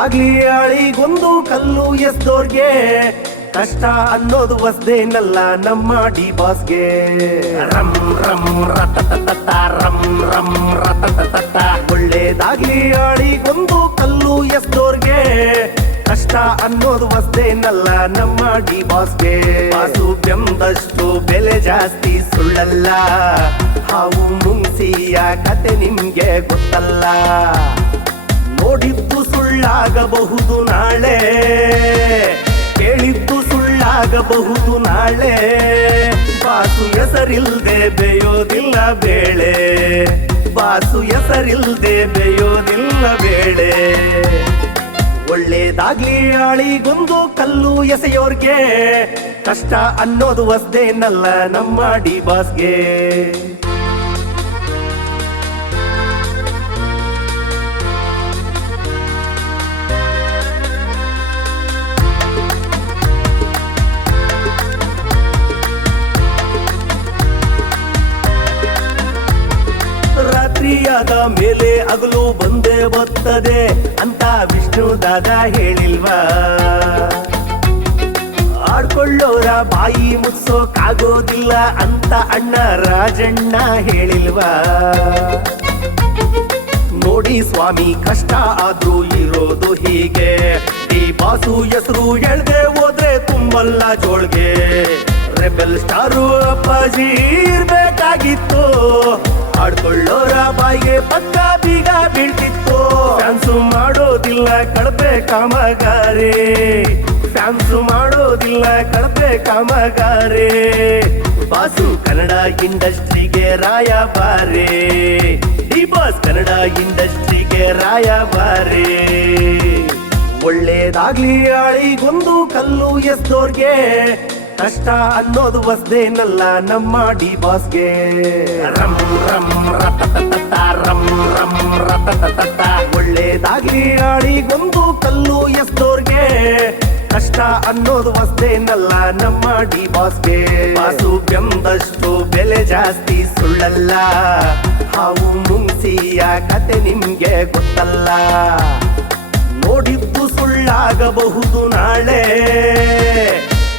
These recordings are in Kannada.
ಒಳ್ಳೇದಾಗ್ಲಿ ಆಳಿಗೊಂದು ಕಲ್ಲು ಎಸ್ದೋರ್ಗೆ ಕಷ್ಟ ಅನ್ನೋದು ವಸ್ದೇನಲ್ಲ ನಮ್ಮ ಡಿ ಬಾಸ್ಗೆ. ರಂ ರಂ ರತತತ ರಂ ರಂ ರತತತ ಒಳ್ಳೇದಾಗ್ಲಿ ಆಳಿಗೊಂದು ಕಲ್ಲು ಎಸ್ದೋರ್ಗೆ ಕಷ್ಟ ಅನ್ನೋದು ವಸ್ದೇನಲ್ಲ ನಮ್ಮ ಡಿ ಬಾಸ್ಗೆ. ಬಾಸು ಬೆಂದಷ್ಟು ಬೆಲೆ ಜಾಸ್ತಿ ಸುಳ್ಳಲ್ಲ, ಹಾವು ಮುಂಗ್ಸಿಯ ಕತೆ ನಿಮ್ಗೆ ಗೊತ್ತಲ್ಲ. ನೋಡಿದ್ದು ಸುಳ್ಳಾಗಬಹುದು ನಾಳೆ, ಕೇಳಿದ್ದು ಸುಳ್ಳಾಗಬಹುದು ನಾಳೆ. ಬಾಸು ಹೆಸರಿಲ್ದೆ ಬೇಯೋದಿಲ್ಲ ಬೇಳೆ, ಬಾಸು ಹೆಸರಿಲ್ದೆ ಬೇಯೋದಿಲ್ಲ ಬೇಳೆ. ಒಳ್ಳೇದಾಗ್ಲಿ ಆಳಿಗೊಂದು ಕಲ್ಲು ಎಸೆಯೋರ್ಗೆ ಕಷ್ಟ ಅನ್ನೋದು ವಸ್ದೇನಲ್ಲ ನಮ್ಮ ಡಿ ಬಾಸ್ಗೆ. ರಾತ್ರಿಯಾದ ಮೇಲೆ ಹಗಲು ಬಂದೇ ಬರ್ತದೆ ಅಂತ ವಿಷ್ಣು ದಾದ ಹೇಳಿಲ್ವಾ? ಆಡ್ಕೊಳ್ಳೋರ ಬಾಯಿ ಮುಚ್ಚೋಕಾಗೋದಿಲ್ಲ ಅಂತ ಅಣ್ಣ ರಾಜಣ್ಣ ಹೇಳಿಲ್ವಾ? ನೋಡಿ ಸ್ವಾಮಿ ಕಷ್ಟ ಆದ್ರೂ ಇರೋದು ಹೀಗೆ, ಈ ಬಾಸು ಹೆಸರು ಹೇಳ್ದೆ ಹೋದ್ರೆ ತುಂಬಲ್ಲ ಜೋಳ್ಗೆ. ರೆಬೆಲ್ ಸ್ಟಾರು ಅಪ್ಪಾಜಿ ಇರ್ಬೇಕಾಗಿತ್ತು, ಆಡ್ಕೊಳ್ಳೋರ ಬಾಯಿಗೆ ಪಕ್ಕ ಬೀಗ ಬೀಳ್ತಿತ್ತು. ಫ್ಯಾನ್ಸು ಮಾಡೋದಿಲ್ಲ ಕಳಪೆ ಕಾಮಗಾರಿ, ಫ್ಯಾನ್ಸು ಮಾಡೋದಿಲ್ಲ ಕಳಪೆ ಕಾಮಗಾರಿ. ಬಾಸು ಕನ್ನಡ ಇಂಡಸ್ಟ್ರಿಗೆ ರಾಯಭಾರಿ, ಡಿ ಬಾಸ್ ಕನ್ನಡ ಇಂಡಸ್ಟ್ರಿಗೆ ರಾಯಭಾರಿ. ಒಳ್ಳೇದಾಗ್ಲಿ ಆಳಿಗೊಂದು ಕಲ್ಲು ಎಸ್ದೋರ್ಗೆ ಕಷ್ಟ ಅನ್ನೋದು ವಸ್ದೇನಲ್ಲ ನಮ್ಮ ಡಿ ಬಾಸ್ಗೆ. ರಂ ರಂ ರತತತ ರಂ ರಂ ರತತತ ಒಳ್ಳೇದಾಗ್ಲಿ ಆಳಿಗೊಂದು ಕಲ್ಲು ಎಸ್ದೋರ್ಗೆ ಕಷ್ಟ ಅನ್ನೋದು ವಸ್ದೇನಲ್ಲ ನಮ್ಮ ಡಿ ಬಾಸ್ಗೆ. ಬಾಸು ಬೆಂದಷ್ಟು ಬೆಲೆ ಜಾಸ್ತಿ ಸುಳ್ಳಲ್ಲ, ಹಾವು ಮುಂಗ್ಸಿಯ ಕತೆ ನಿಮ್ಗೆ ಗೊತ್ತಲ್ಲ. ನೋಡಿದ್ದು ಸುಳ್ಳಾಗಬಹುದು ನಾಳೆ,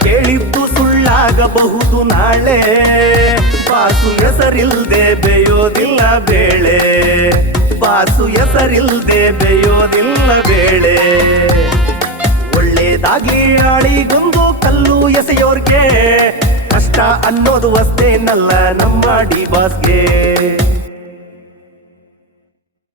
ಕೇಳಿದ್ದು ಸುಳ್ಳಾಗಬಹುದು ನಾಳೆ. ಬಾಸು ಹೆಸರಿಲ್ದೆ ಬೇಯೋದಿಲ್ಲ ಬೇಳೆ, ಬಾಸು ಹೆಸರಿಲ್ದೆ ಬೇಯೋದಿಲ್ಲ ಬೇಳೆ. ಒಳ್ಳೇದಾಗ್ಲಿ ಆಳಿಗೊಂದು ಕಲ್ಲು ಎಸೆಯೋರ್ಗೆ ಕಷ್ಟ ಅನ್ನೋದು ವಸ್ದೇನಲ್ಲ ನಮ್ಮ ಡಿ ಬಾಸ್ಗೆ.